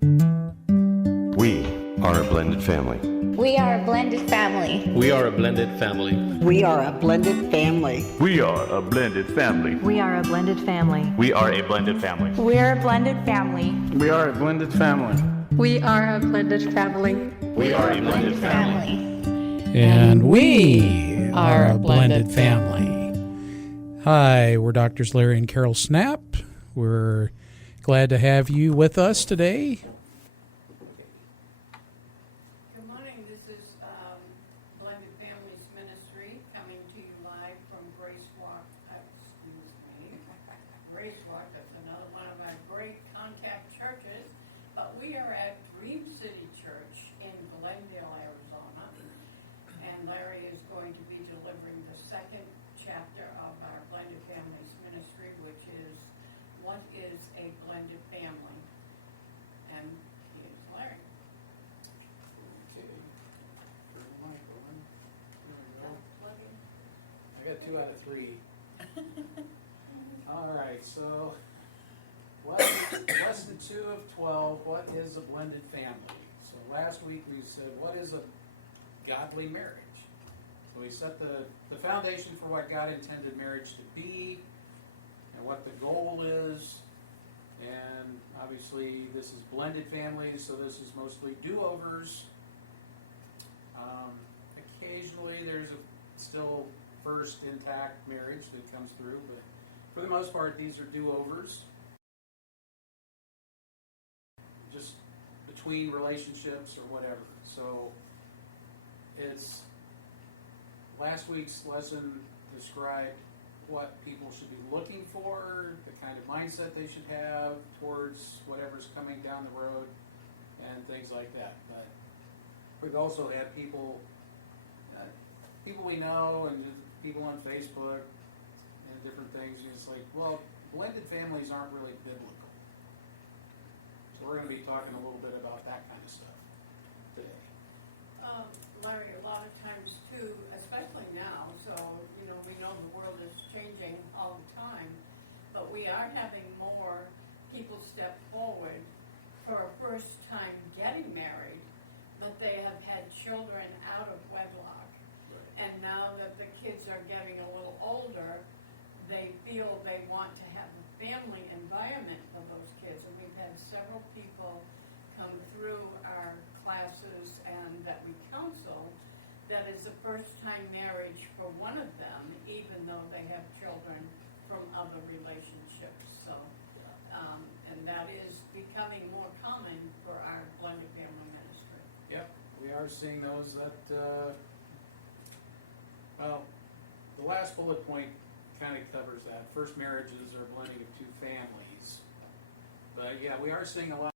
We are a blended family. We are a blended family. We are a blended family. We are a blended family. We are a blended family. We are a blended family. We are a blended family. We're a blended family. We are a blended family. We are a blended family. We are a blended family. And we are a blended family. Hi, we're Doctors Larry and Carol Snap. We're glad to have you with us today. Good morning. This is Blendedfamiliesministry coming to you live from Grace Rock. Grace Rock, that's another one of our great contact churches. But we are at Dreamcitychurch in Glendale, Arizona. And Larry is going to be delivering the second chapter of our Blended Families Ministry, which is what is a blended family? And here's Larry. I got 2 out of 3. All right, so lesson 2 of 12, what is a blended family? So last week we said, what is a godly marriage? So we set the foundation for what God intended marriage to be and what the goal is. And obviously this is blended families, so this is mostly do-overs. Occasionally there's still first intact marriage that comes through, but for the most part these are do-overs. Just between relationships or whatever. So it's last week's lesson described what people should be looking for, the kind of mindset they should have towards whatever's coming down the road, and things like that. But we've also had people we know and people on Facebook and different things. It's like, well, blended families aren't really biblical. So we're going to be talking a little bit about that kind of stuff today. Larry, a lot of times too, especially now, so, we know the world is changing all the time, but we are having more people step forward for a first time getting married, but they have had children out of wedlock. Right. And now that the kids are getting a little older, they feel they want to have a family environment for those kids. And we've had several people come through our classes and that we counsel that is a first-time marriage for one of them, even though they have children from other relationships. So, and that is becoming more common for our blended family ministry. Yep, we are seeing those that, well, the last bullet point kind of covers that. First marriages are blending of 2 families. But yeah, we are seeing a lot.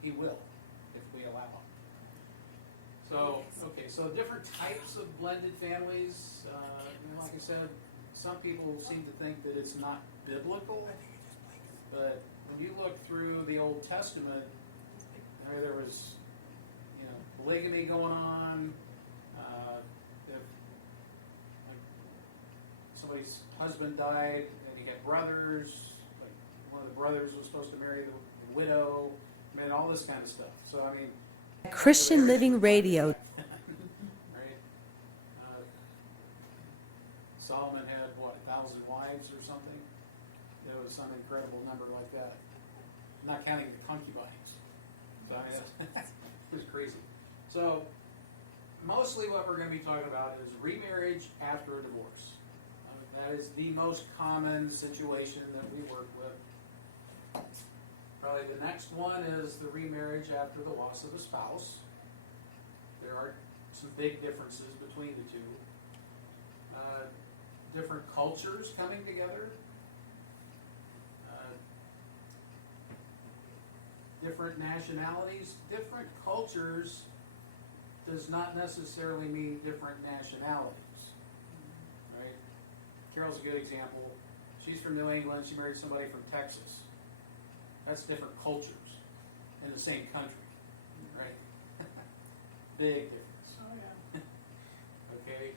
He will, if we allow him. So, okay, so different types of blended families. Like I said, some people seem to think that it's not biblical, but when you look through the Old Testament, there was, polygamy going on. If somebody's husband died and you get brothers, like one of the brothers was supposed to marry the widow. And all this kind of stuff. So, I mean... Christian Living Radio. Right? Solomon had, 1,000 wives or something? It was some incredible number like that. Not counting the concubines. So, it was crazy. So, mostly what we're going to be talking about is remarriage after a divorce. That is the most common situation that we work with. Probably the next one is the remarriage after the loss of a spouse. There are some big differences between the two. different cultures coming together, different nationalities. Different cultures does not necessarily mean different nationalities, right? Carol's a good example. She's from New England. She married somebody from Texas. That's different cultures in the same country, right? Big difference. Oh, yeah. Okay.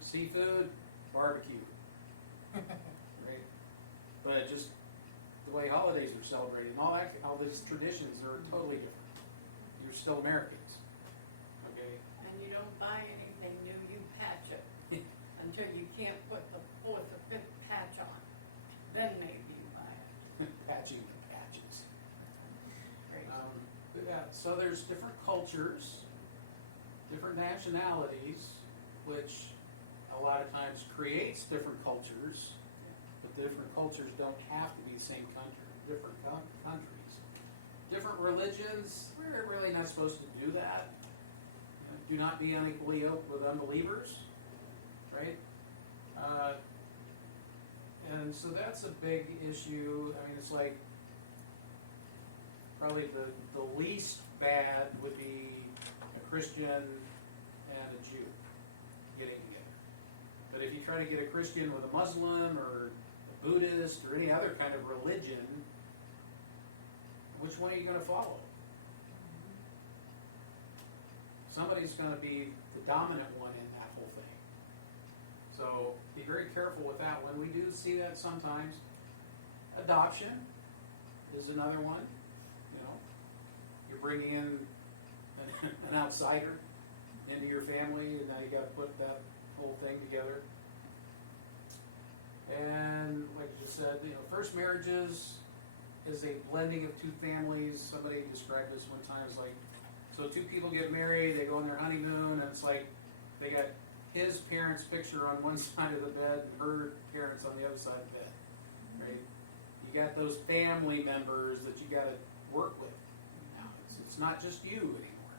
Seafood, barbecue, right? But just the way holidays are celebrated, and all these traditions are totally different. You're still Americans, okay? And you don't buy anything new, you patch it until you can't put the fourth or fifth patch on. Then maybe you buy it. Patching the patches. Great. But yeah, so there's different cultures, different nationalities, which a lot of times creates different cultures, but the different cultures don't have to be the same country, different countries. Different religions, we're really not supposed to do that. Do not be unequally yoked with unbelievers, right? And so that's a big issue. I mean, it's like probably the least bad would be a Christian and a Jew getting together. But if you try to get a Christian with a Muslim or a Buddhist or any other kind of religion, which one are you going to follow? Somebody's going to be the dominant one in that whole thing. So be very careful with that. When we do see that sometimes, adoption is another one. You know, you're bringing in an outsider into your family, and now you got to put that whole thing together. And like you just said, first marriages is a blending of two families. Somebody described this one time as like, so two people get married, they go on their honeymoon, and it's like they got his parents' picture on one side of the bed and her parents on the other side of the bed, right? You got those family members that you got to work with. Now, it's not just you anymore,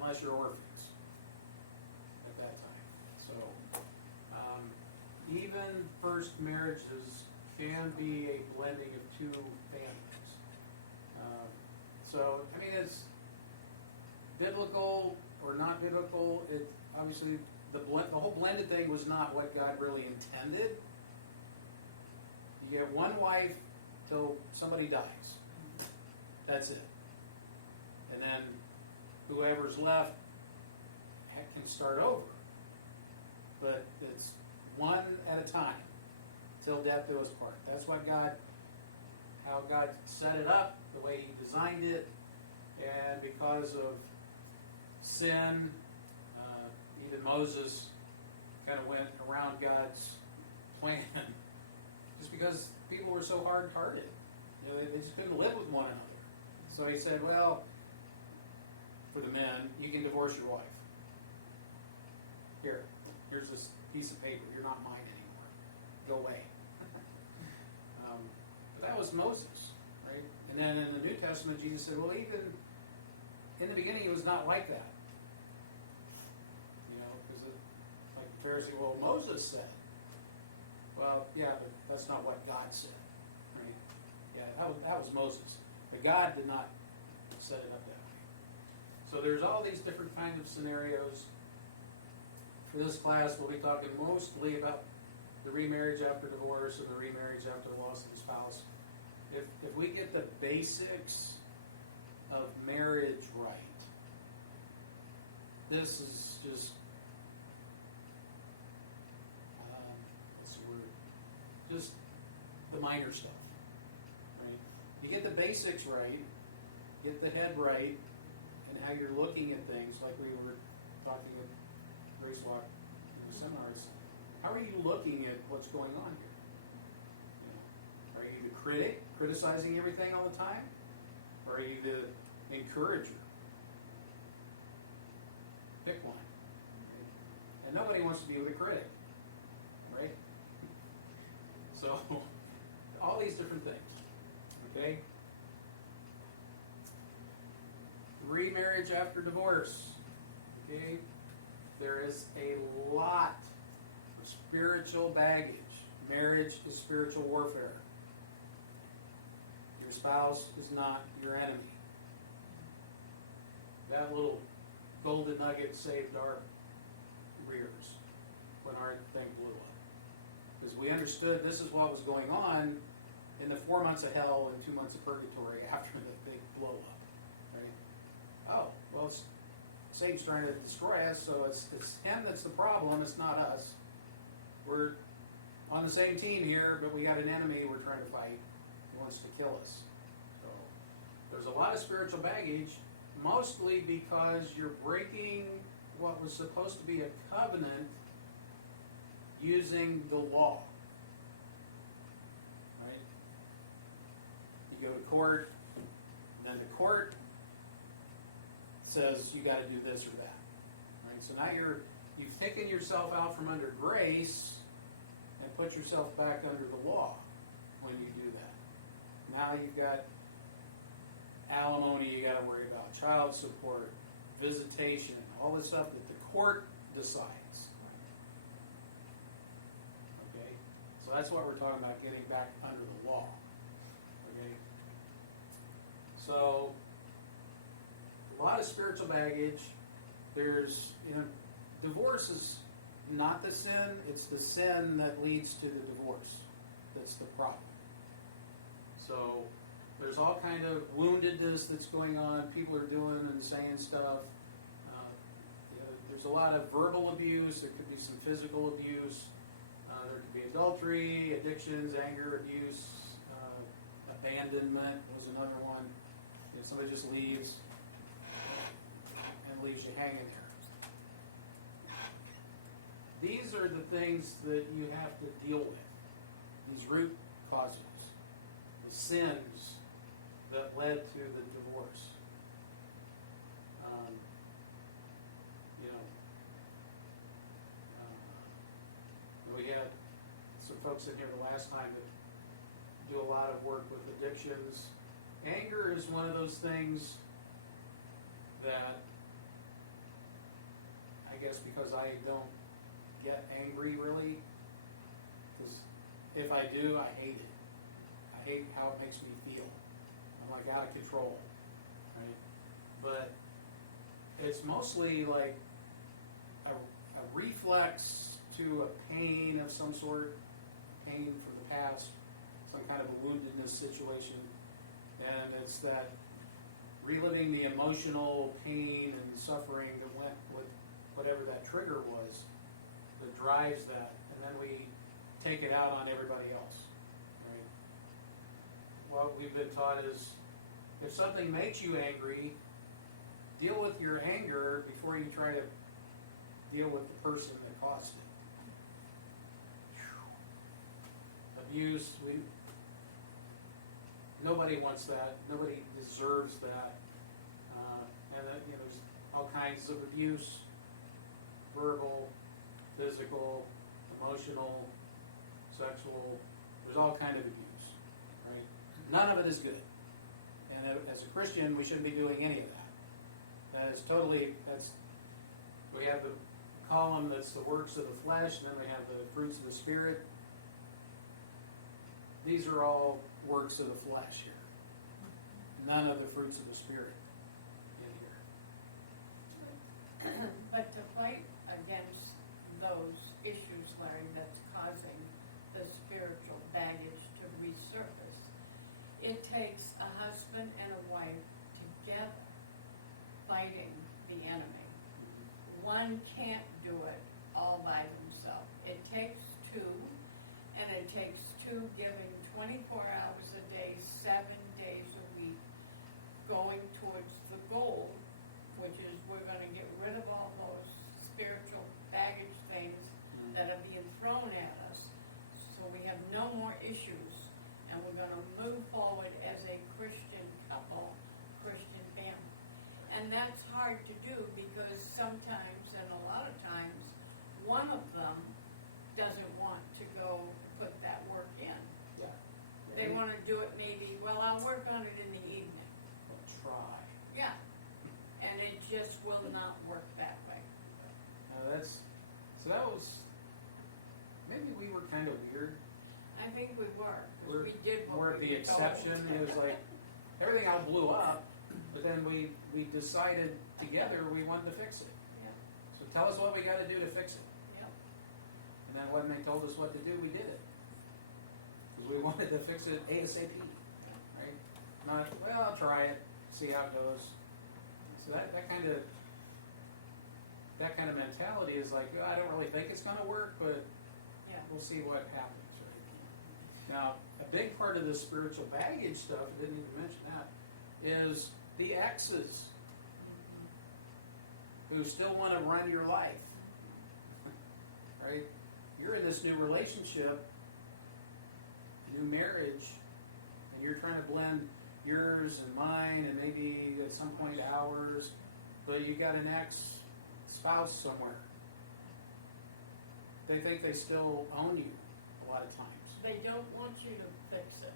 unless you're orphans at that time. So even first marriages can be a blending of two families. So, I mean, it's biblical or not biblical. It obviously the whole blended thing was not what God really intended. You have one wife till somebody dies. That's it. And then whoever's left can start over. But it's one at a time till death do us part. That's what how God set it up, the way He designed it, and because of sin, even Moses kind of went around God's plan, just because people were so hard-hearted. They just couldn't live with one another. So He said, well, for the men, you can divorce your wife. Here's this piece of paper. You're not mine anymore. Go away. But that was Moses, right? And then in the New Testament, Jesus said, well, even in the beginning, it was not like that. Because like the Pharisee, well, Moses said. Well, yeah, but that's not what God said, right? Yeah, that was Moses. But God did not set it up that way. So there's all these different kinds of scenarios. For this class, we'll be talking mostly about the remarriage after divorce and the remarriage after the loss of the spouse. If we get the basics of marriage right, this is just what's the word? Just the minor stuff. Right? You get the basics right, get the head right, and how you're looking at things, like we were talking with Grace Walk in the seminars. How are you looking at what's going on here? Are you the critic, criticizing everything all the time? Or are you the encourager? Pick one. And nobody wants to be with a critic, right? So, all these different things, okay? Remarriage after divorce, okay? there is a lot of spiritual baggage. Marriage is spiritual warfare. Your spouse is not your enemy. That little golden nugget saved our rears when our thing blew up. Because we understood this is what was going on in the 4 months of hell and 2 months of purgatory after the big blow up. Right? Oh, well, Satan's trying to destroy us, so it's him that's the problem, it's not us. We're on the same team here, but we got an enemy we're trying to fight. He wants to kill us. So there's a lot of spiritual baggage, mostly because you're breaking what was supposed to be a covenant using the law. Right? You go to court, and then the court says you got to do this or that. Right? So now you've taken yourself out from under grace and put yourself back under the law when you do that. Now you've got alimony you got to worry about, child support, visitation, all this stuff that the court decides. Okay? So that's what we're talking about, getting back under the law. Okay? So a lot of spiritual baggage. There's, divorce is not the sin, it's the sin that leads to the divorce. That's the problem. So there's all kind of woundedness that's going on. People are doing and saying stuff. There's a lot of verbal abuse. There could be some physical abuse. There could be adultery, addictions, anger, abuse, abandonment was another one. Somebody just leaves and leaves you hanging there. These are the things that you have to deal with. These root causes, the sins that led to the divorce. We had some folks in here the last time that do a lot of work with addictions. Anger is one of those things that I guess because I don't get angry really, because if I do, I hate it. I hate how it makes me feel. I'm like out of control, right? But it's mostly like a reflex to a pain of some sort, pain from the past, some kind of a woundedness situation, and it's that reliving the emotional pain and suffering that went with whatever that trigger was that drives that, and then we take it out on everybody else. Right? What we've been taught is if something makes you angry, deal with your anger before you try to deal with the person that caused it. Abuse, nobody wants that. Nobody deserves that. And there's all kinds of abuse, verbal, physical, emotional, sexual. There's all kind of abuse, right? None of it is good. And as a Christian, we shouldn't be doing any of that. That is totally, we have the column that's the works of the flesh, and then we have the fruits of the Spirit. These are all works of the flesh here. None of the fruits of the Spirit in here. But to fight against those issues, Larry, that's causing the spiritual baggage to resurface, it takes a husband and a wife together fighting the enemy. One can't do it all by himself. It takes two, and it takes two giving 24 hours a day, 7 days a week, going towards the goal, which is we're going to get rid of all those spiritual baggage things that are being thrown at us, so we have no more issues, and we're going to move forward as a Christian couple, Christian family. And that's hard to do because sometimes, and a lot of times, one of them doesn't want to go put that work in. Yeah. They want to do it maybe, well, I'll work on it in the evening. Try. Yeah. And it just will not work that way. Now of weird. I think we were. 'Cause We're, we did what we're we the were told. exception. It was like everything else blew up, but then we decided together we wanted to fix it. Yeah, So tell us what we got to do to fix it. yeah. And then when they told us what to do, we did it. Because we wanted to fix it ASAP, right? Not, well, I'll try it, see how it goes. So that kind of mentality is like, I don't really think it's going to work, but Yeah. we'll see what happens. Right? Now, a big part of the spiritual baggage stuff, I didn't even mention that, is the exes who still want to run your life. Right? You're in this new relationship, new marriage, and you're trying to blend yours and mine and maybe at some point ours, but you got an ex-spouse somewhere. They think they still own you a lot of times. They don't want you to fix it.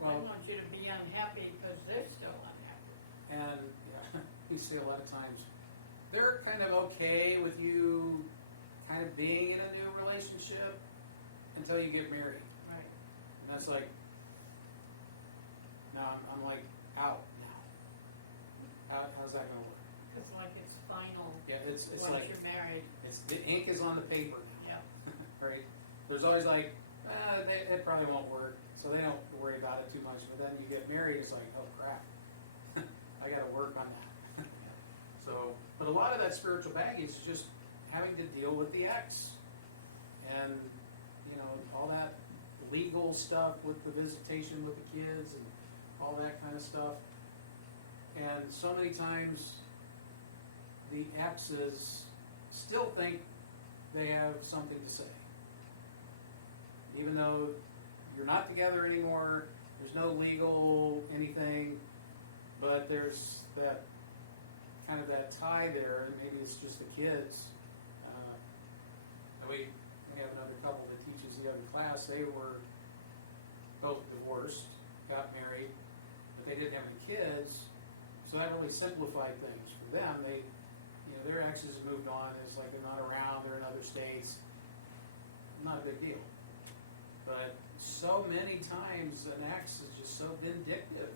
They Well- want you to be unhappy because they're still unhappy. And yeah, we see a lot of times they're kind of okay with you kind of being in a new relationship until you get married. Right. And that's like, now I'm like out now. How's that going to work? Because like it's final. Yeah, it's once like, you're married. the ink is on the paper now, Yeah. right? There's always like, it probably won't work, so they don't worry about it too much. But then you get married, it's like, oh crap, I got to work on that. So, but a lot of that spiritual baggage is just having to deal with the ex, and all that legal stuff with the visitation with the kids and all that kind of stuff. And so many times, the exes still think they have something to say, even though you're not together anymore. There's no legal anything, but there's that kind of that tie there, and maybe it's just the kids. We have another couple that teaches the other class. They were both divorced, got married, but they didn't have any kids, so that really simplified things for them. They, their exes have moved on. It's like they're not around. They're in other states. Not a big deal. But so many times an ex is just so vindictive.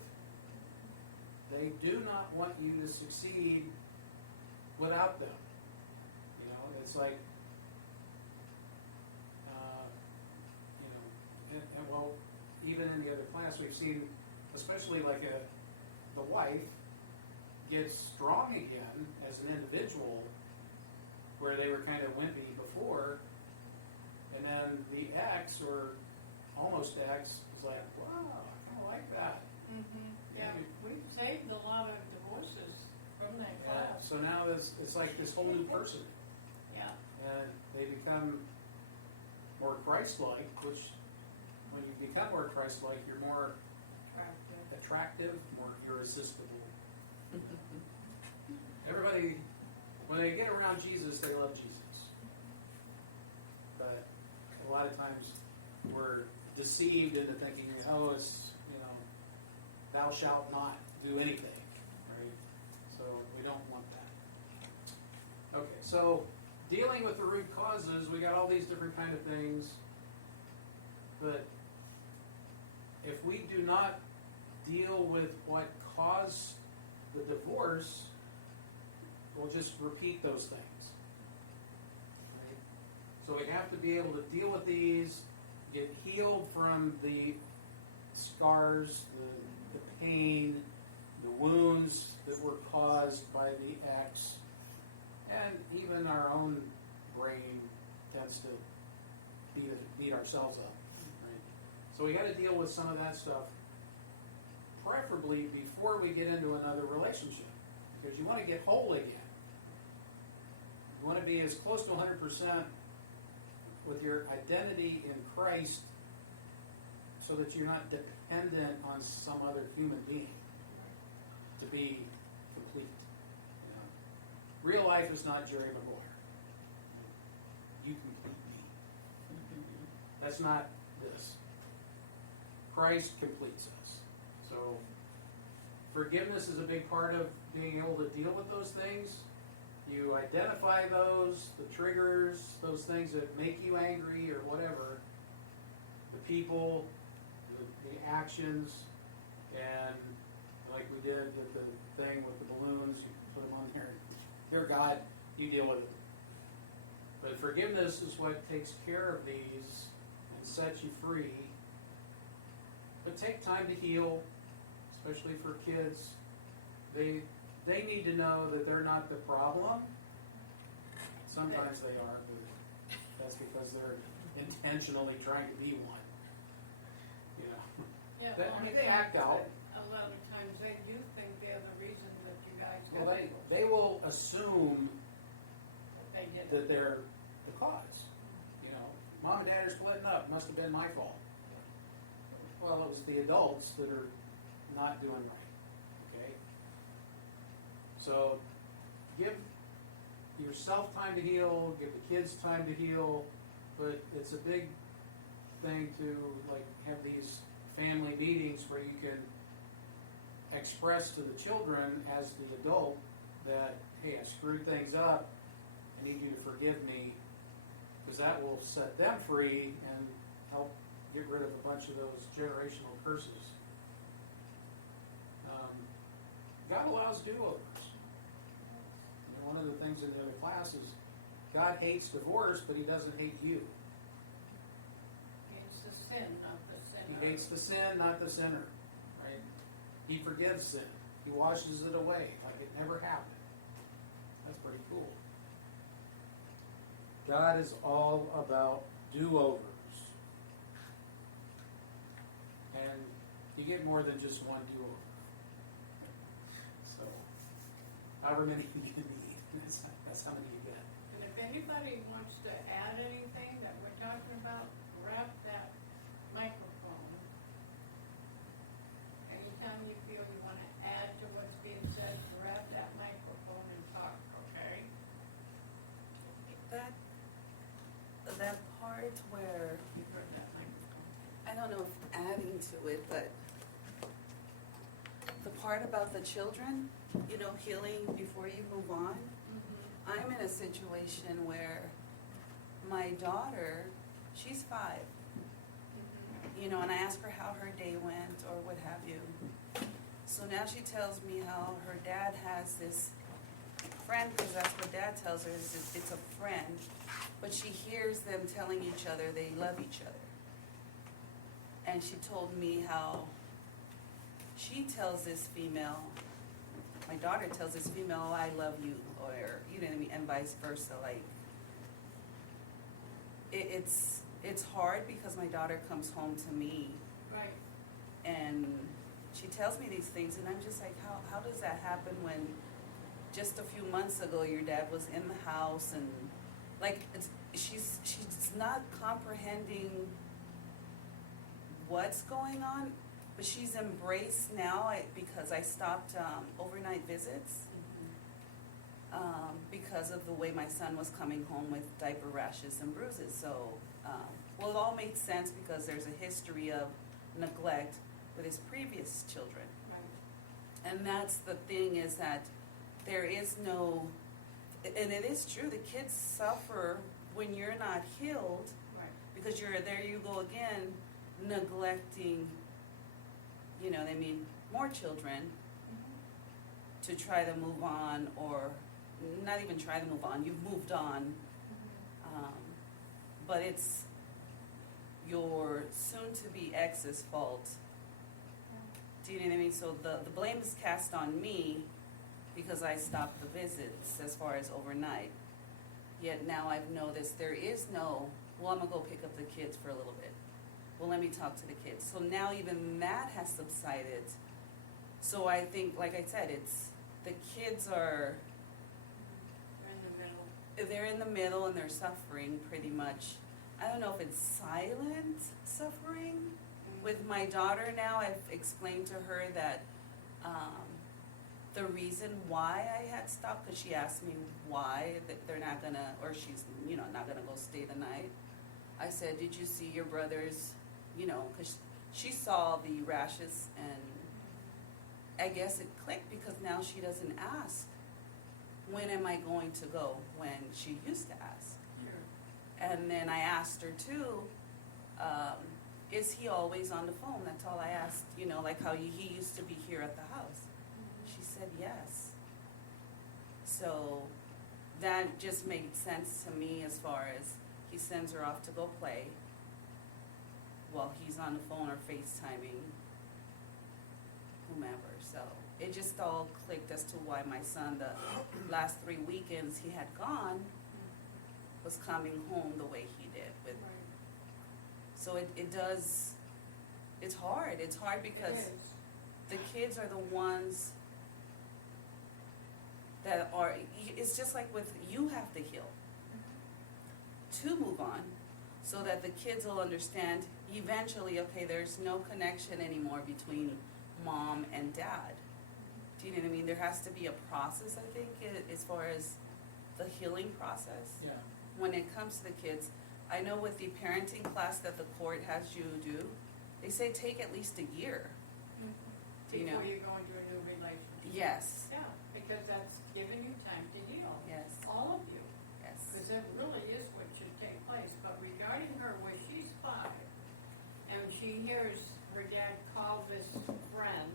They do not want you to succeed without them. It's like, and well, even in the other class, we've seen, especially like the wife gets strong again as an individual, where they were kind of wimpy before, and then the ex or almost ex is like, wow, I kind of like that. Mm-hmm. Yeah, we've saved a lot of divorces from that class. So now it's like this whole new person, Yeah. and they become more Christ-like, which when you become more Christ-like, you're more attractive, more irresistible. Everybody, when they get around Jesus, they love Jesus. But a lot of times we're deceived into thinking, it's, thou shalt not do anything, right? So we don't want that. Okay, so dealing with the root causes, we got all these different kind of things, but if we do not deal with what caused the divorce, we'll just repeat those things. Right? So we have to be able to deal with these, get healed from the scars, the pain, the wounds that were caused by the ex, and even our own brain tends to beat ourselves up. Right? So we got to deal with some of that stuff, preferably before we get into another relationship, because you want to get whole again. You want to be as close to 100% with your identity in Christ, so that you're not dependent on some other human being to be complete. Real life is not Jerry Maguire. You complete me. That's not this. Christ completes us. So forgiveness is a big part of being able to deal with those things. You identify those, the triggers, those things that make you angry or whatever, the people, the actions, and like we did with the thing with the balloons, you put them on there. Dear God, you deal with it. But forgiveness is what takes care of these and sets you free. But take time to heal, especially for kids. They need to know that they're not the problem. Sometimes they are, but that's because they're intentionally trying to be one. You know, Yeah, That- well, I they think act out. that a lot of times they do think they're the reason that you guys Well, got divorced. they will assume They did. that they're the cause. You know, mom and dad are splitting up. Must have been my fault. Well, it was the adults that are not doing right. Okay. So, give yourself time to heal. Give the kids time to heal. But it's a big thing to like have these family meetings where you can express to the children as the adult that, hey, I screwed things up. I need you to forgive me, because that will set them free and help get rid of a bunch of those generational curses. God allows do-overs. And one of the things in the other class is God hates divorce, but He doesn't hate you. It's the sin, not the sinner. He hates the sin, not the sinner. Right? He forgives sin. He washes it away like it never happened. That's pretty cool. God is all about do-overs. And you get more than just one do-over. So, however many you need, that's how many you get. And if anybody wants to add anything that we're talking about, grab that microphone. Anytime you feel you want to add to what's being said, grab that microphone and talk, okay? That part where, You heard that microphone. I don't know if adding to it, but the part about the children, you know, healing before you move on. I'm in a situation where my daughter, she's 5, you know, and I ask her how her day went or what have you. So now she tells me how her dad has this friend, because that's what dad tells her, is it's a friend, but she hears them telling each other they love each other. And she told me how she tells this female, my daughter tells this female, oh, I love you, or, you know what I mean, and vice versa. Like, it's hard because my daughter comes home to me, Right. and she tells me these things, and I'm just like, how does that happen when just a few months ago your dad was in the house, and like, she's not comprehending what's going on, but she's embraced now because I stopped overnight visits because of the way my son was coming home with diaper rashes and bruises. So, well, it all made sense because there's a history of neglect with his previous children. Right. And that's the thing, is that there is no, and it is true, the kids suffer when you're not healed, Right. because there you go again, neglecting, you know, I mean, more children to try to move on, or not even try to move on, you've moved on, but it's your soon-to-be ex's fault. Do you know what I mean? So the blame is cast on me because I stopped the visits as far as overnight. Yet now I've noticed there is no, well, I'm gonna go pick up the kids for a little bit. Well, let me talk to the kids. So now even that has subsided. So I think, like I said, it's, the kids are, We're in the middle. they're in the middle and they're suffering pretty much. I don't know if it's silent suffering. With my daughter now, I've explained to her that the reason why I had stopped, because she asked me why that they're not gonna, or she's, you know, not gonna go stay the night. I said, did you see your brothers, you know, because she saw the rashes, and I guess it clicked because now she doesn't ask, when am I going to go, when she used to ask. Sure. And then I asked her too, is he always on the phone? That's all I asked, you know, like how he used to be here at the house. She said yes. So that just made sense to me as far as he sends her off to go play while he's on the phone or FaceTiming whomever. So it just all clicked as to why my son, the last 3 weekends he had gone, was coming home the way he did. With So it does, it's hard. It's hard because the kids are the ones that are, it's just like with, you have to heal to move on so that the kids will understand eventually, okay, there's no connection anymore between mom and dad. Do you know what I mean? There has to be a process, I think, as far as the healing process. Yeah. When it comes to the kids, I know with the parenting class that the court has you do, they say take at least a year. Do you know? Before you go into a new relationship. Yes. Yeah, because that's giving you time to heal. Yes. All of you. Yes. Because it really is what should take place. But regarding her, when she's 5, and she hears her dad call this friend,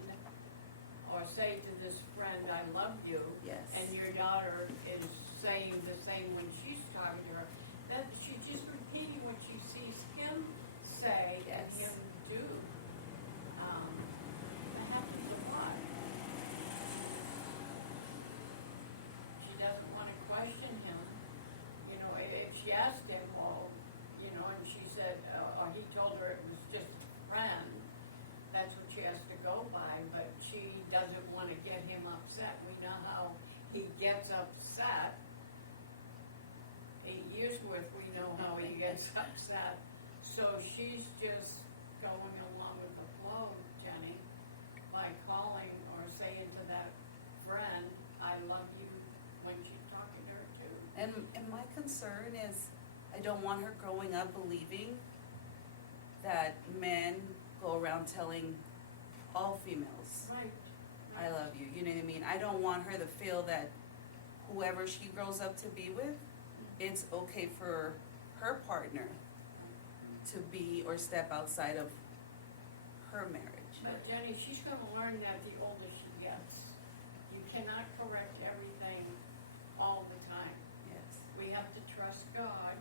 or say to this friend, I love you, Yes. and your daughter is saying the same when she's talking to her, that she's just repeating what she sees him say Yes. and him do. That happens a lot. She doesn't want to question him. You know, if she asked him, well, you know, and she said, or he told her it was just a friend, that's what she has to go by, but she doesn't want to get him upset. We know how he gets upset. 8 years worth, we know how he gets upset. So she's just going along with the flow, Jenny, by calling or saying to that friend, I love you, when she's talking to her too. And my concern is, I don't want her growing up believing that men go around telling all females, Right. I love you. You know what I mean? I don't want her to feel that whoever she grows up to be with, it's okay for her partner to be or step outside of her marriage. But Jenny, she's gonna learn that the older she gets. You cannot correct everything all the time. Yes. We have to trust God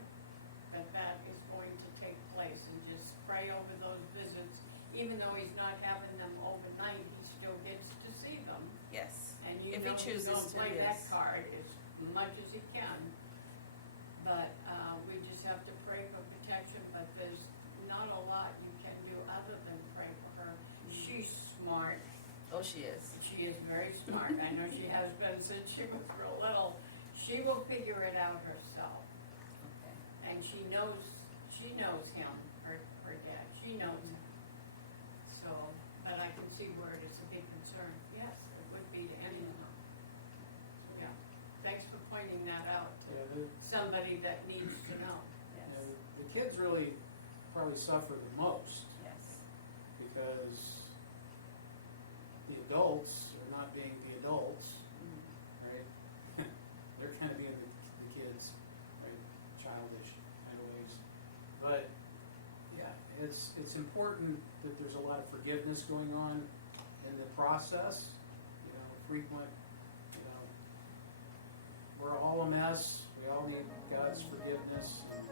that that is going to take place and just pray over those visits. Even though he's not having them overnight, he still gets to see them. Yes. And you If he know he's chooses gonna to, play yes. that card as much as he can. But we just have to pray for protection, but there's not a lot you can do other than pray for her. She's smart. Oh, she is. She is very smart. I know she has been since she was real little. She will figure it out herself. Okay. And she knows him, her dad. She knows him. So, but I can see where it is a big concern. Yes, it would be to anyone. Yeah. Thanks for pointing that out to somebody that needs to know. Yes. The kids really probably suffer the most Yes. because the adults are not being the adults, right? They're kind of being the kids, right? Childish kind of ways. But yeah, it's important that there's a lot of forgiveness going on in the process. You know, frequent. You know, we're all a mess. We all need God's forgiveness and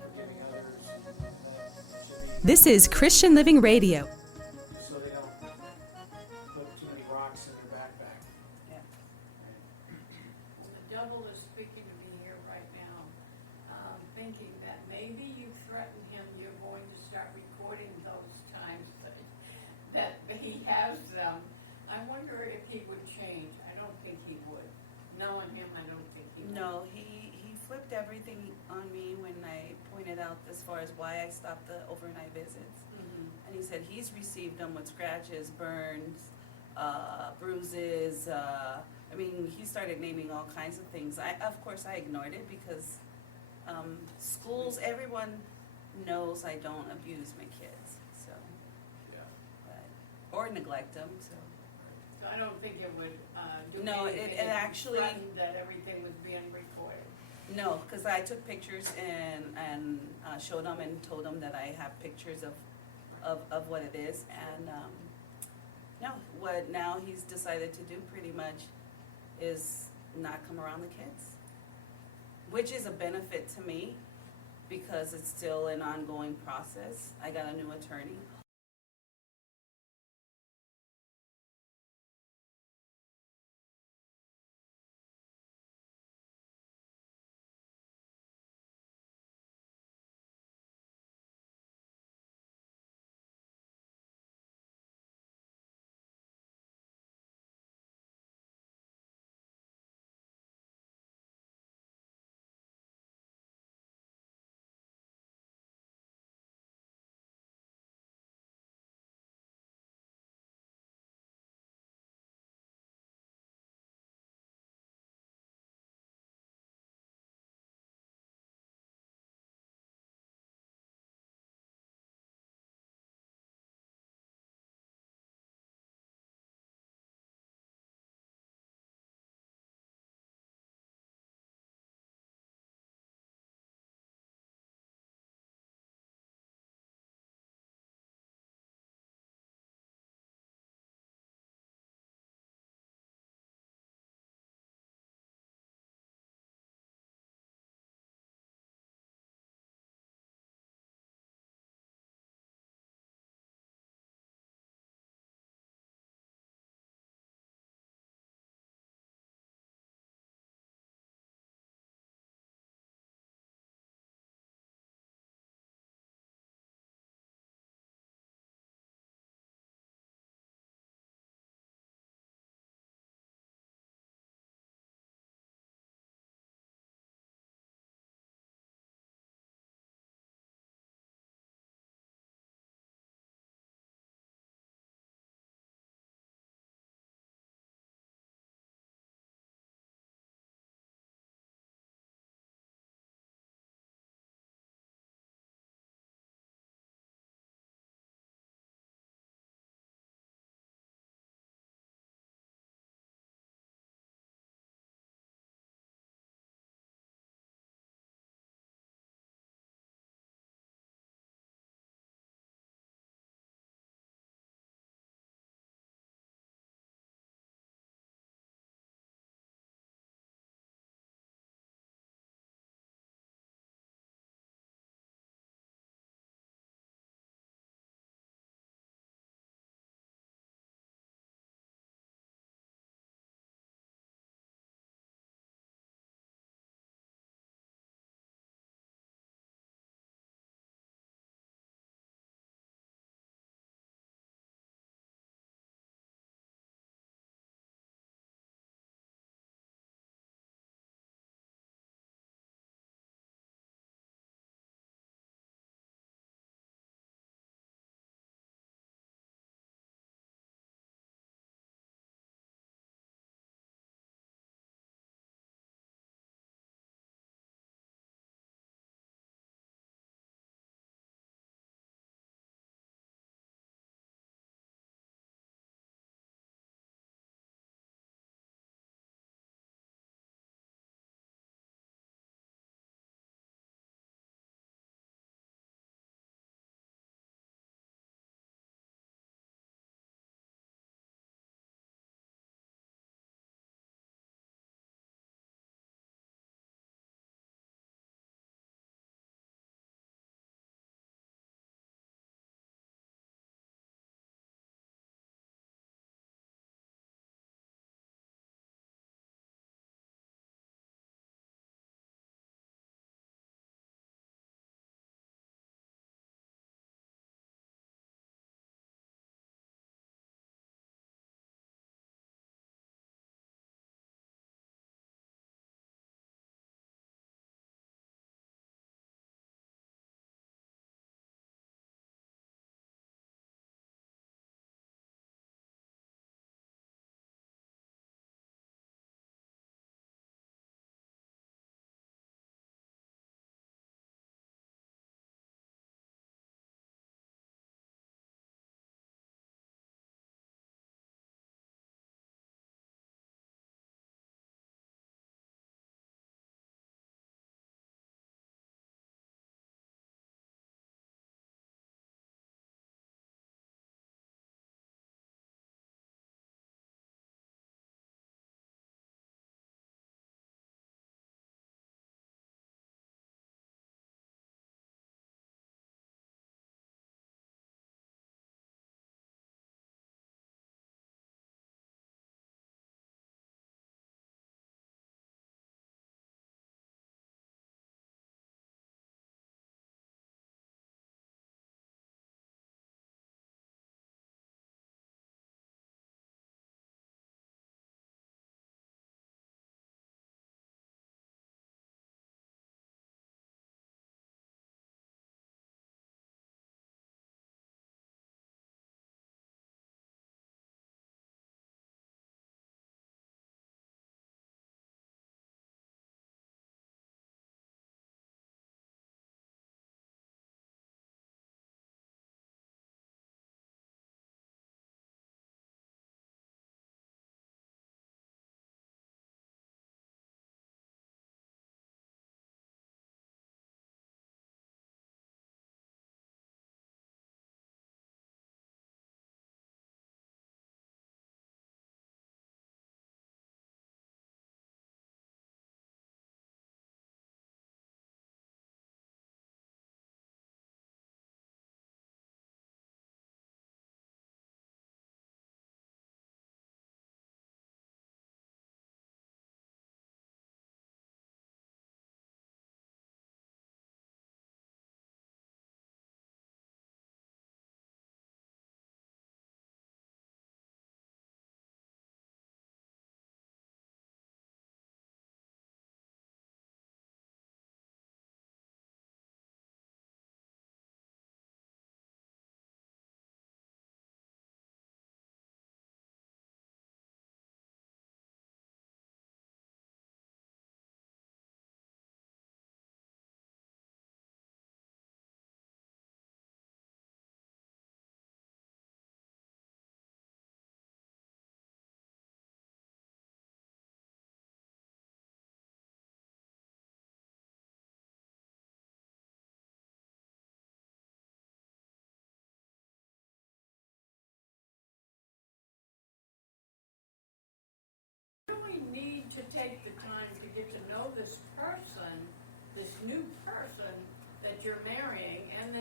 forgiving others. That should be This is Christian Living Radio. so they don't put too many rocks in their backpack. Yeah. Right? Well, the devil is speaking to me here right now, thinking that maybe you threaten him, you're going to start recording those times that he has them. I wonder if he would change. I don't think he would. Knowing him, I don't think he would. No, he flipped everything on me when I pointed out as far as why I stopped the overnight visits. Mhm. And he said he's received them with scratches, burns, bruises. I mean, he started naming all kinds of things. Of course, I ignored it because schools, everyone knows I don't abuse my kids, so, Yeah. or neglect them. So So I don't think it would do No, anything it if you actually- threatened that everything was being recorded. No, because I took pictures and showed them and told them that I have pictures of what it is. And no, what now he's decided to do pretty much is not come around the kids, which is a benefit to me because it's still an ongoing process. I got a new attorney.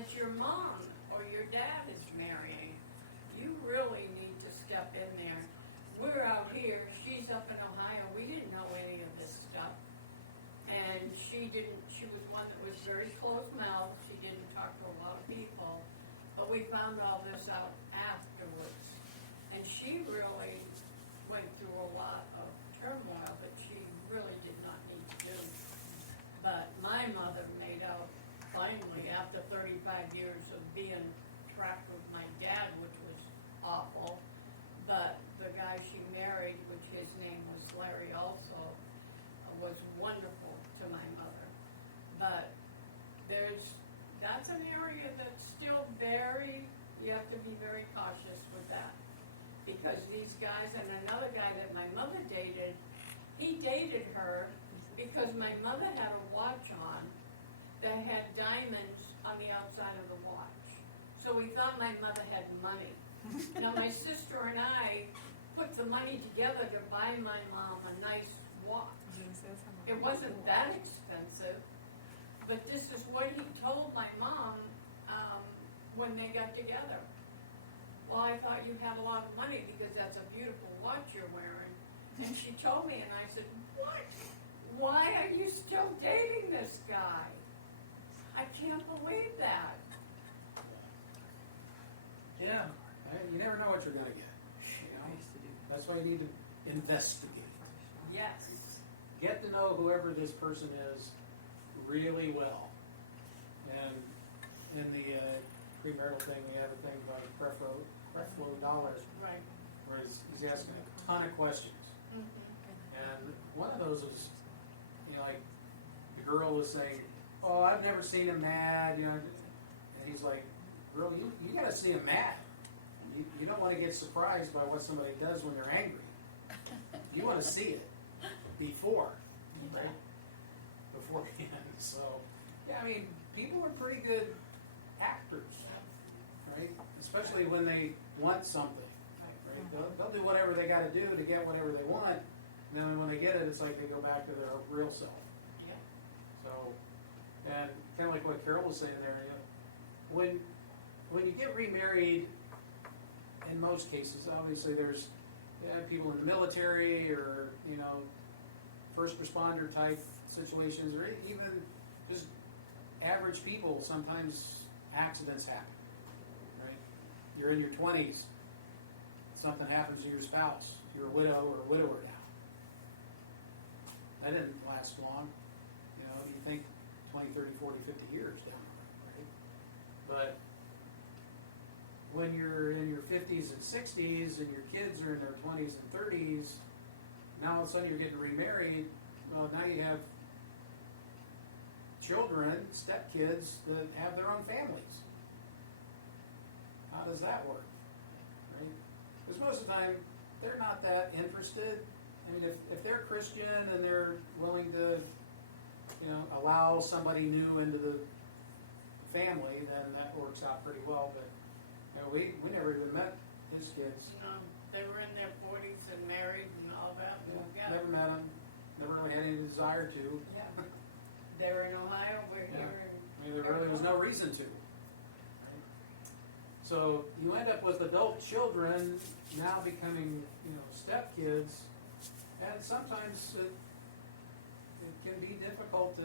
unless your mom or your dad is marrying, you really need to step in there. We're out here, she's up in Ohio, we didn't know any of this stuff. And she was one that was very close-mouthed, she didn't talk to a lot of people, but we found all this out afterwards. And she really went through a lot of turmoil that she really did not need to do. But my mother made out finally, after 35 years of being trapped with my dad, which was awful, but the guy she married, which his name was Larry also, was wonderful to my mother. But that's an area that's still you have to be very cautious with that. Because these guys, and another guy that my mother dated, he dated her because my mother had a watch on that had diamonds on the outside of the watch. So we thought my mother had money. Now my sister and I put the money together to buy my mom a nice watch. It wasn't that expensive, but this is what he told my mom when they got together. Well, I thought you had a lot of money because that's a beautiful watch you're wearing. And she told me, and I said, what? Why are you still dating this guy? I can't believe that. Yeah, you never know what you're going to get. You know? That's why you need to investigate. Yes. Get to know whoever this person is really well. And in the premarital thing, we have a thing about preflow dollars, Right. where he's asking a ton of questions. And one of those was, like the girl was saying, "Oh, I've never seen him mad," and he's like, "Girl, you got to see him mad. You don't want to get surprised by what somebody does when they're angry. You want to see it before, right? Beforehand." So, yeah, I mean, people are pretty good actors, right? Especially when they want something. Right? They'll do whatever they got to do to get whatever they want. And then when they get it, it's like they go back to their real self. Yeah. So, and kind of like what Carol was saying there, when you get remarried, in most cases, obviously there's people in the military or first responder type situations, or even just average people. Sometimes accidents happen. Right? You're in your 20s, something happens to your spouse. You're a widow or a widower now. That didn't last long. You think 20, 30, 40, 50 years down the road, right? But when you're in your 50s and 60s and your kids are in their 20s and 30s, now all of a sudden you're getting remarried. Well, now you have children, stepkids, that have their own families. How does that work? Right? Because most of the time, they're not that interested. I mean, if they're Christian and they're willing to, allow somebody new into the family, then that works out pretty well. But we never even met his kids. No, they were in their 40s and married and all that. Yeah, never met them. Never really had any desire to. Yeah. They're in Ohio. We're here. I mean, there really was no reason to. So you end up with adult children now becoming, stepkids, and sometimes it can be difficult to,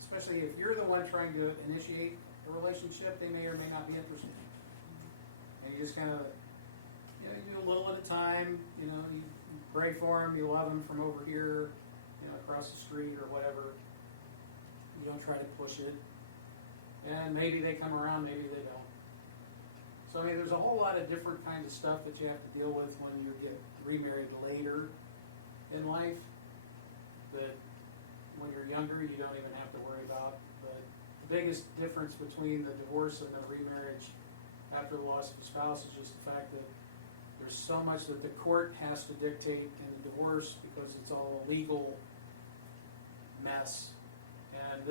especially if you're the one trying to initiate a relationship, they may or may not be interested. And you just kind of, you do a little at a time. You pray for them, you love them from over here, across the street or whatever. You don't try to push it, and maybe they come around, maybe they don't. So, I mean, there's a whole lot of different kinds of stuff that you have to deal with when you get remarried later in life that when you're younger you don't even have to worry about. But the biggest difference between the divorce and the remarriage after the loss of a spouse is just the fact that there's so much that the court has to dictate in the divorce because it's all a legal mess. And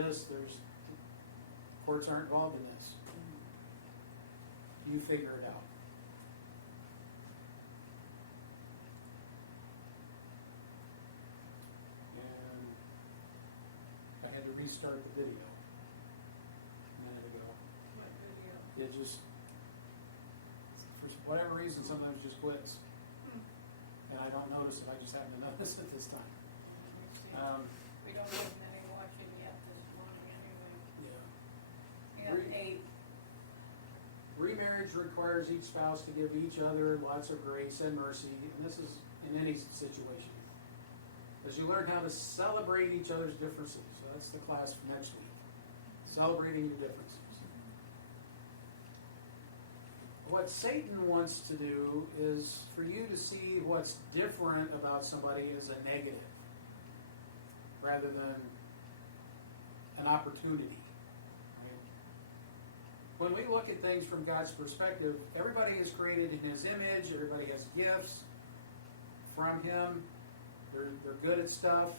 courts aren't involved in this. You figure it out. And I had to restart the video a minute ago. it just, for whatever reason, sometimes just quits. And I don't notice it, I just happen to notice it this time. We don't have many watching yet this morning anyway. Yeah. We have 8. Remarriage requires each spouse to give each other lots of grace and mercy, and this is in any situation. As you learn how to celebrate each other's differences, so that's the class for next week. Celebrating your differences. What Satan wants to do is for you to see what's different about somebody as a negative, rather than an opportunity. When we look at things from God's perspective, everybody is created in His image. Everybody has gifts from Him. They're good at stuff,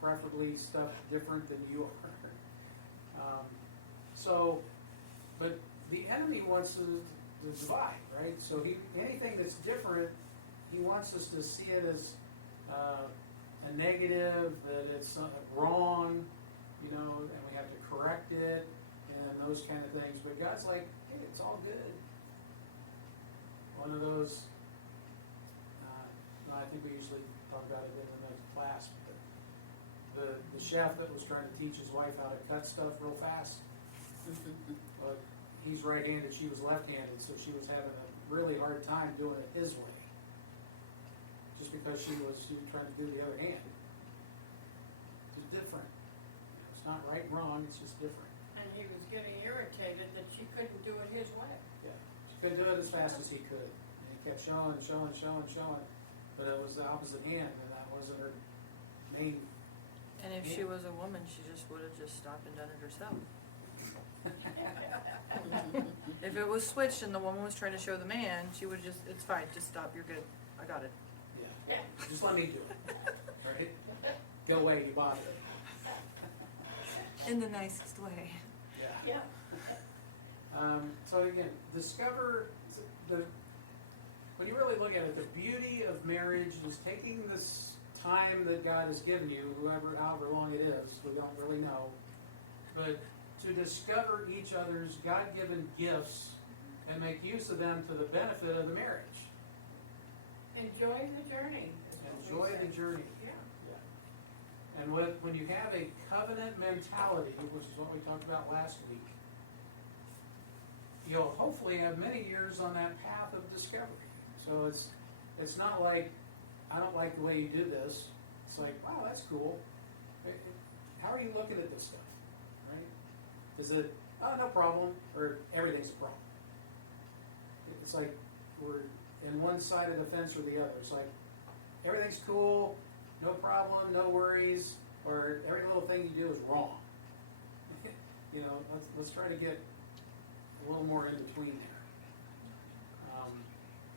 preferably stuff different than you are. But the enemy wants to divide, right? So anything that's different, he wants us to see it as a negative, that it's wrong, and we have to correct it, and those kind of things. But God's like, hey, it's all good. One of those, I think we usually talk about it in the next class, but the chef that was trying to teach his wife how to cut stuff real fast, he's right-handed, she was left-handed, so she was having a really hard time doing it his way, just because she was trying to do the other hand. It's different. It's not right, wrong, it's just different. And he was getting irritated that she couldn't do it his way. Yeah, she couldn't do it as fast as he could. And he kept showing, but it was the opposite hand, and that wasn't her main. And if she was a woman, she just would have just stopped and done it herself. If it was switched and the woman was trying to show the man, she would just, it's fine, just stop, you're good, I got it. Yeah, just let me do it. Right? Go away, you bother. In the nicest way. Yeah. So again, discover when you really look at it, the beauty of marriage is taking this time that God has given you, however long it is, we don't really know, but to discover each other's God-given gifts and make use of them to the benefit of the marriage. Enjoy the journey. Enjoy the journey. Yeah. And when you have a covenant mentality, which is what we talked about last week, you'll hopefully have many years on that path of discovery. So it's not like, I don't like the way you do this. It's like, wow, that's cool. How are you looking at this stuff? Right? Is it, oh, no problem, or everything's a problem? It's like we're in one side of the fence or the other. It's like everything's cool, no problem, no worries, or every little thing you do is wrong. Let's try to get a little more in between there.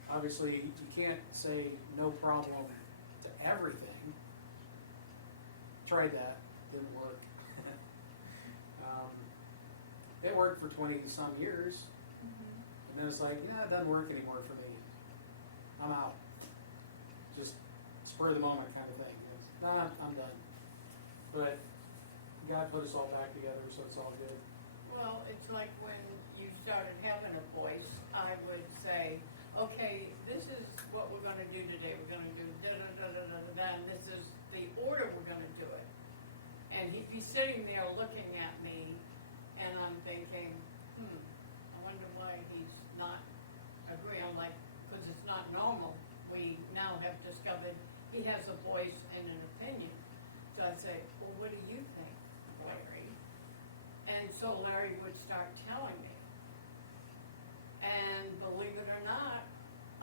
Obviously, you can't say no problem to everything. Tried that, didn't work. It worked for 20-some years, and then it's like, it doesn't work anymore for me. I'm out. Just spur of the moment kind of thing. I'm done. But God put us all back together, so it's all good. Well, it's like when you started having a voice, I would say, okay, this is what we're going to do today. We're going to do da-da-da-da-da-da, and this is the order we're going to do it. And he'd be sitting there looking at me, and I'm thinking, I wonder why he's not agreeing, because it's not normal. We now have discovered he has a voice and an opinion. So I'd say, well, what do you think, Larry? And so Larry would start telling me. And believe it or not,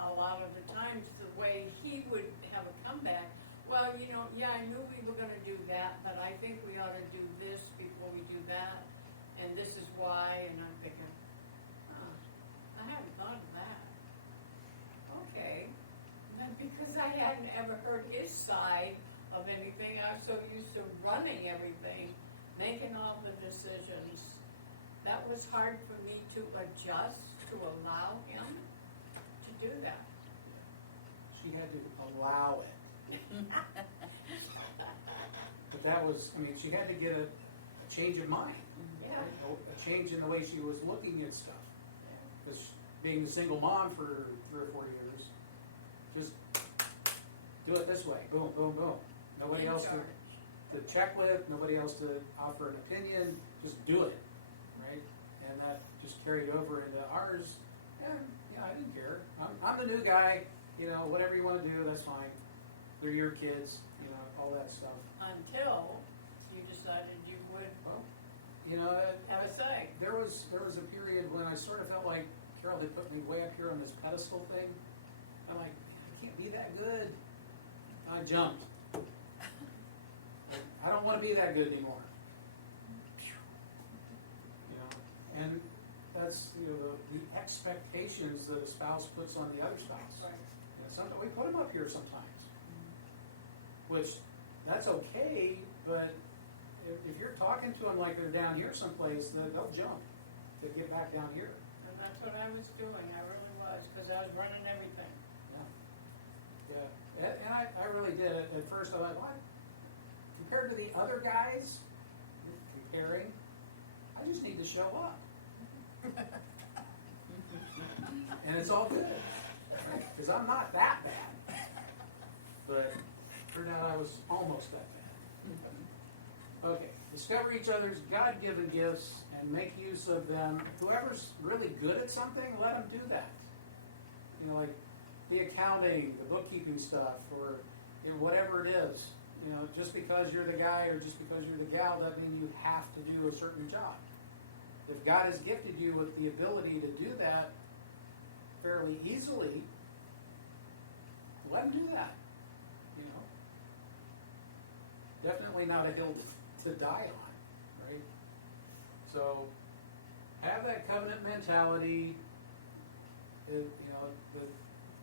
a lot of the times the way he would have a comeback, well, I knew we were going to do that, but I think we ought to do this before we do that, and this is why, and I'm thinking, I hadn't thought of that. Okay. And then because I hadn't ever heard his side of anything, I was so used to running everything, making all the decisions. That was hard for me to adjust, to allow him to do that. She had to allow it. But that was, she had to get a change of mind. Yeah. A changing the way she was looking at stuff. Because being a single mom for 3 or 4 years, just do it this way, boom, boom, boom. Nobody else to check with, nobody else to offer an opinion, just do it, right? And that just carried over into ours. And yeah, I didn't care. I'm the new guy, you know, whatever you want to do, that's fine. They're your kids, you know, all that stuff. Until you decided you would Well, you know, have a say. there was a period when I sort of felt like Carol had put me way up here on this pedestal thing. I'm like, I can't be that good. I jumped. I don't want to be that good anymore. You know, and that's, you know, the expectations that a spouse puts on the other spouse. And sometimes we put them up here sometimes, which that's okay. But if you're talking to them like they're down here someplace, then they'll jump to get back down here. And that's what I was doing, I really was, because I was running everything. Yeah, and I really did. At first, I was like, what? Compared to the other guys, comparing, I just need to show up. And it's all good, because I'm not that bad. But turned out I was almost that bad. Okay, discover each other's God-given gifts and make use of them. Whoever's really good at something, let them do that. You know, like the accounting, the bookkeeping stuff, or you know, whatever it is. You know, just because you're the guy or just because you're the gal doesn't mean you have to do a certain job. If God has gifted you with the ability to do that fairly easily, let him do that. You know, definitely not a hill to die on, right? So have that covenant mentality. You know, with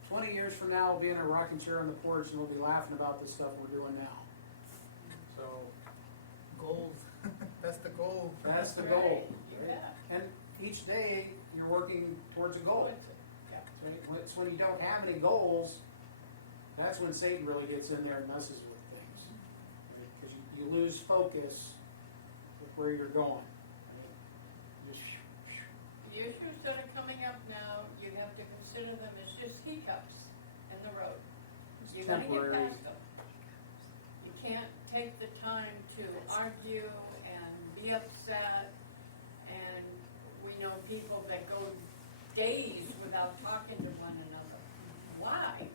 20 years from now, we'll be in a rocking chair on the porch and we'll be laughing about the stuff we're doing now. So, Goals. That's the goal. that's the Right. goal. Yeah. And each day, you're working towards a goal. Yeah. It's when you don't have any goals, that's when Satan really gets in there and messes with things. Because you lose focus with where you're going. Just, The issues that are coming up now, you have to consider them as just hiccups in the road. it's You're gonna get temporary. past them. You can't take the time to argue and be upset, and we know people that go days without talking to one another. Why?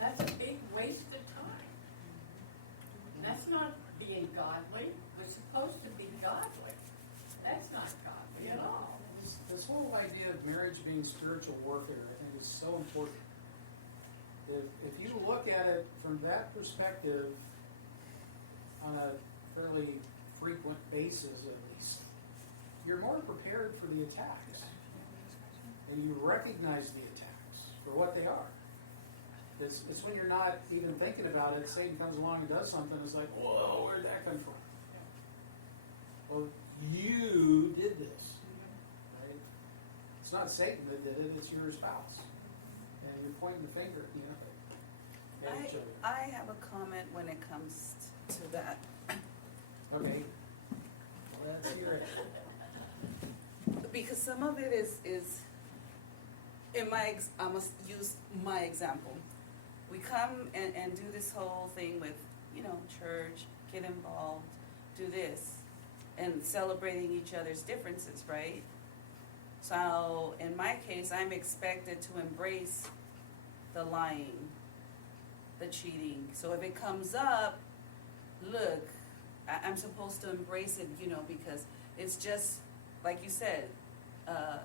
That's a big waste of time. And that's not being godly. We're supposed to be godly. That's not godly at all. This whole idea of marriage being spiritual warfare, I think, is so important. If you look at it from that perspective, on a fairly frequent basis at least, you're more prepared for the attacks. And you recognize the attacks for what they are. It's when you're not even thinking about it, Satan comes along and does something, it's like, whoa, where'd that come from? Well, you did this. Right? It's not Satan that did it, it's your spouse. And you're pointing the finger, you know, at each other. I have a comment when it comes to that. Okay. Let's hear it. Because some of it is in my, I must use my example. We come and do this whole thing with, you know, church, get involved, do this, and celebrating each other's differences, right? So in my case, I'm expected to embrace the lying, the cheating. So if it comes up, look, I'm supposed to embrace it, you know, because it's just, like you said,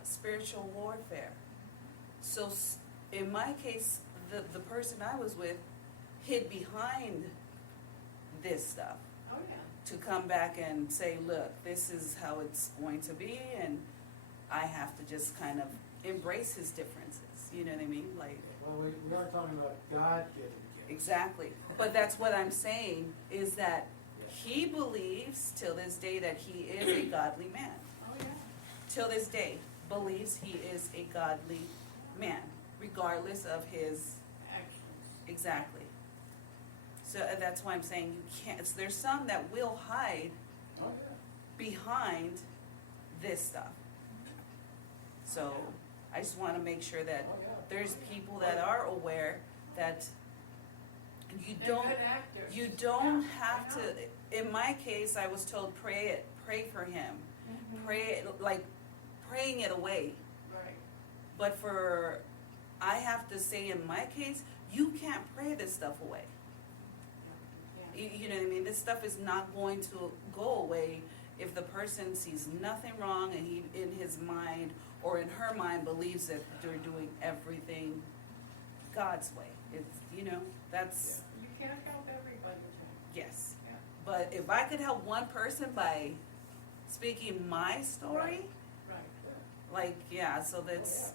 spiritual warfare. So in my case, the person I was with hid behind this stuff Oh, yeah. to come back and say, look, this is how it's going to be, and I have to just kind of embrace his differences. You know what I mean? Like, Well, we are talking about God-given gifts. exactly. But that's what I'm saying, is that he believes till this day that he is a godly man. Oh, yeah. Till this day, believes he is a godly man, regardless of his, Actions. exactly. So that's why I'm saying you can't, there's some that will hide Oh, yeah. behind this stuff. So I just want to make sure that there's people that are aware that They're good actors. you don't Yeah, have I know. to. In my case, I was told pray for him, pray like praying it away. Right. But I have to say, in my case, you can't pray this stuff away. You know what I mean? This stuff is not going to go away if the person sees nothing wrong and he, in his mind or in her mind, believes that they're doing everything God's way. It's, that's, You can't help everybody. yes. Yeah. But if I could help one person by speaking my story, Right. so this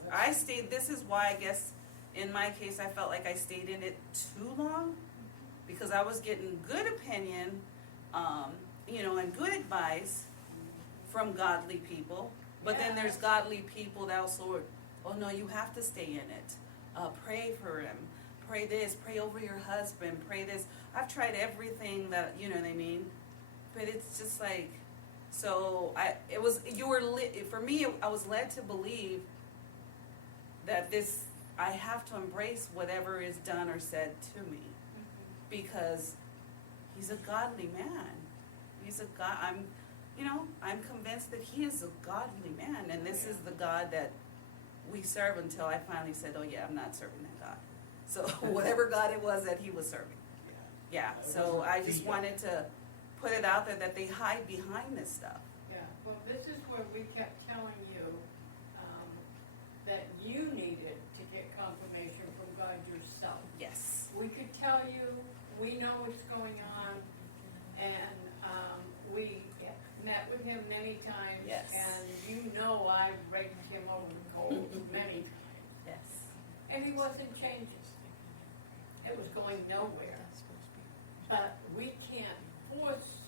is why I guess in my case I felt like I stayed in it too long, because I was getting good opinion, and good advice from godly people, but then there's godly people that also, oh no, you have to stay in it, pray for him, pray this, pray over your husband, pray this. I've tried everything that, you know what I mean, but it's just like, so for me, I was led to believe that I have to embrace whatever is done or said to me, because he's a godly man. He's a God. I'm convinced that he is a godly man, and this is the God that we serve until I finally said, oh yeah, I'm not serving that God. So whatever God it was that he was serving. Yeah, so I just wanted to put it out there that they hide behind this stuff. Yeah, well, this is where we kept telling you that you needed to get confirmation from God yourself. Yes. We could tell you, we know what's going on, and we met with him many times. Yes. And I raked him over the coals many times. Yes. And he wasn't changing. It was going nowhere. But we can't force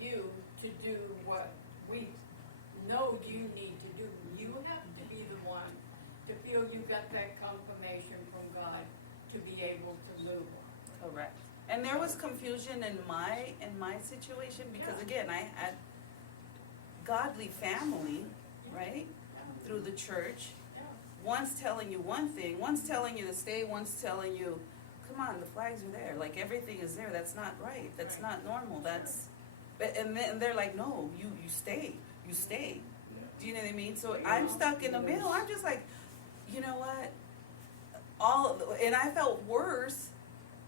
you to do what we know you need to do. You have to be the one to feel you got that confirmation from God to be able to move on. Correct. And there was confusion in my situation because again, I had godly family, right? Through the church. One's telling you one thing, one's telling you to stay, one's telling you, come on, the flags are there. Like everything is there. That's not right. That's not normal. And they're like, no, you stay. You stay. Do you know what I mean? So I'm stuck in the middle. I'm just like, you know what? And I felt worse.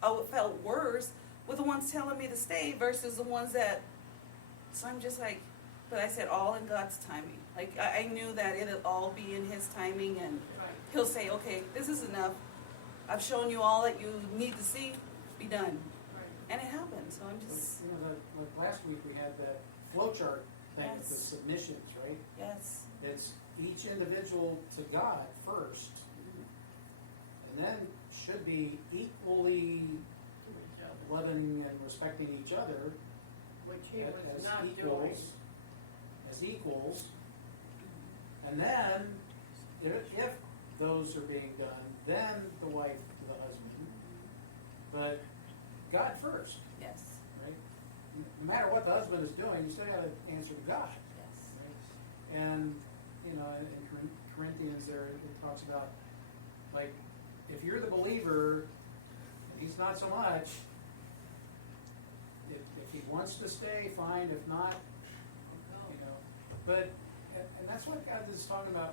I felt worse with the ones telling me to stay versus the ones that, so I'm just like, but I said all in God's timing. Like I knew that it'll all be in his timing and he'll say, okay, this is enough. I've shown you all that you need to see, be done. And it happened, so I'm just. Like last week we had that flow chart thing with the Yes. submissions, right? Yes. It's each individual to God first, and then should be equally loving and respecting each other Which he was as not equals, doing. as equals. And then, if those are being done, then the wife to the husband. But God first, Yes. right? No matter what the husband is doing, you still got to answer to God. Yes. Right? And, in Corinthians there, it talks about, like, if you're the believer, and he's not so much, if he wants to stay, fine. If not, But, and that's what God is talking about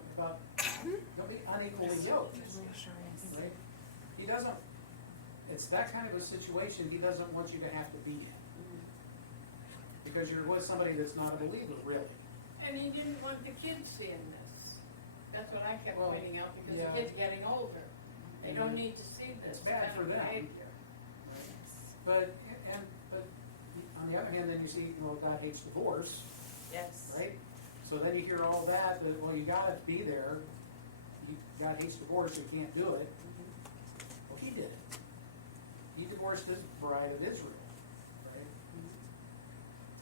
don't be unequally yoked, right? He doesn't, it's that kind of a situation he doesn't want you to have to be in. Because you're with somebody that's not a believer, really. And he didn't want the kids seeing this. That's what I kept pointing out, because yeah. the kids getting older. They don't need to see this. It's bad for kind of them. behavior. But on the other hand, then you see, God hates divorce, Yes. right? So then you hear all that, well, you gotta be there. God hates divorce, so you can't do it. Well, he did it. He divorced his bride of Israel,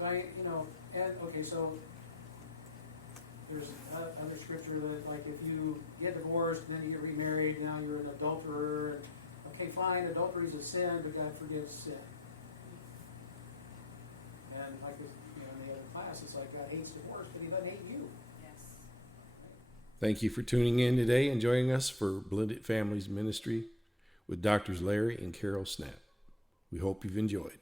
right? So so there's other scripture that, like, if you get divorced, then you get remarried, now you're an adulterer. Okay, fine, adultery is a sin, but God forgives sin. And like in the other class, it's like God hates divorce, but he doesn't hate you. Thank you for tuning in today and joining us for Blended Families Ministry with Doctors Larry and Carol Snap. We hope you've enjoyed.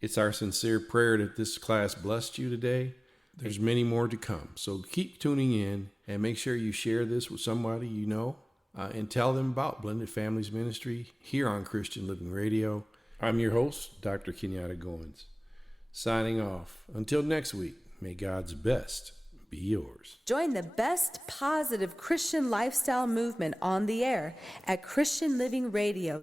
It's our sincere prayer that this class blessed you today. There's many more to come, so keep tuning in and make sure you share this with somebody you know and tell them about Blended Families Ministry here on Christian Living Radio. I'm your host, Dr. Kenyatta Goins, signing off. Until next week, may God's best be yours. Join the best positive Christian lifestyle movement on the air at Christian Living Radio.